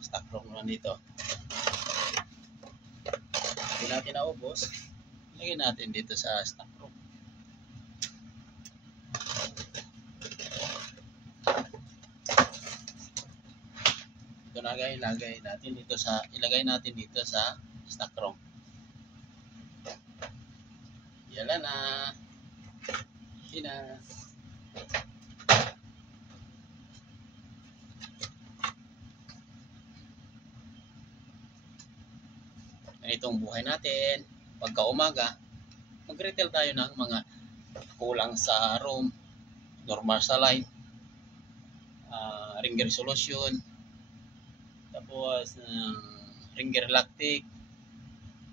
stock room naman dito. Hindi natin naubos, lagyan natin dito sa stock room. Ito na guys, ilagay natin dito sa stock room. Yala na. Hina. Ganitong buhay natin. Pagka umaga, mag-retail tayo ng mga kulang sa room, normal sa light, ringer solution, tapos ringer lactic.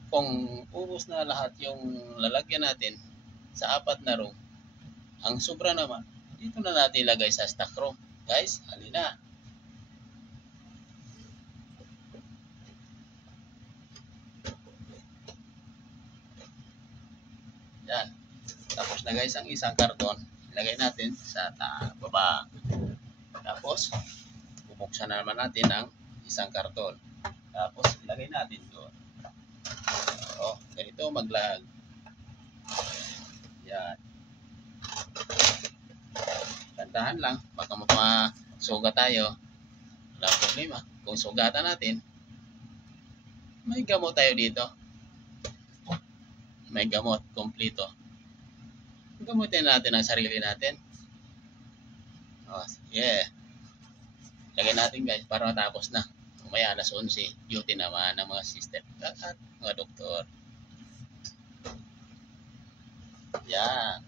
Kung ubos na lahat yung lalagyan natin sa 4 na room, ang sobra naman, dito na natin ilagay sa stock room. Guys, halina. Yan. Tapos na guys, ang isang karton, ilagay natin sa baba. Tapos, bubuksan na naman natin ang isang karton. Tapos, ilagay natin doon. O, ganito maglag. Yan. Tandahan lang, baka mapasugat tayo. Wala problema. Kung sugatan natin, may gamot tayo dito. May gamot, kompleto. Gamutin natin ang sarili natin. Oh, yeah. Lagay natin guys para matapos na. Umaya alas 11, duty naman ng mga sister at mga doktor. Yan.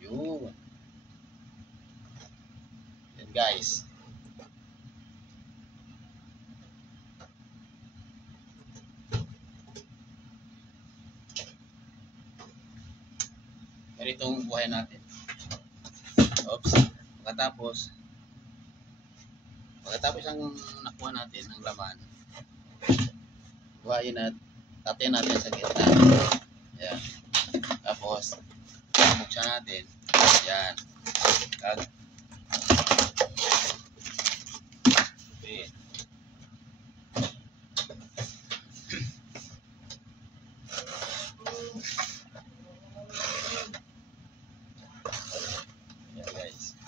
Yun. Yan guys. Ganitong buhay natin. Oops. Pagkatapos ang nakuha natin ng laman, buhayin at tatin natin sa gitna. Yan. Tapos, buksan natin. Yan. Okay. Yan guys.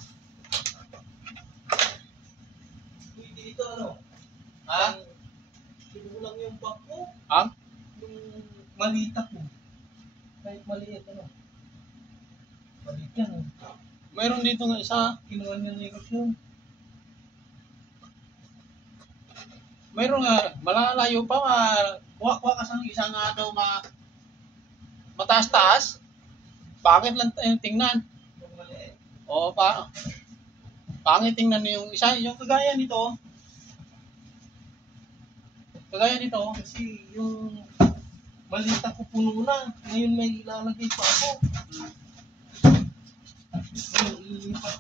Dito ano? Ha? Kinulang yung bag ko. Ang? Yung malita ko. Kahit maliit ano. Maliit yan. Mayroon dito nga isa. Kinuha niya ni Rosyon. Mayroon nga, malalayo pa. Kuha ka sa isang daw mataas-taas. Pangit lang tingnan. Yung maliit. O, pangit tingnan yung isa. Yung kagaya nito. Kasi yung malita ko puno na. Ngayon may ilalagay pa ako. Yung ilipat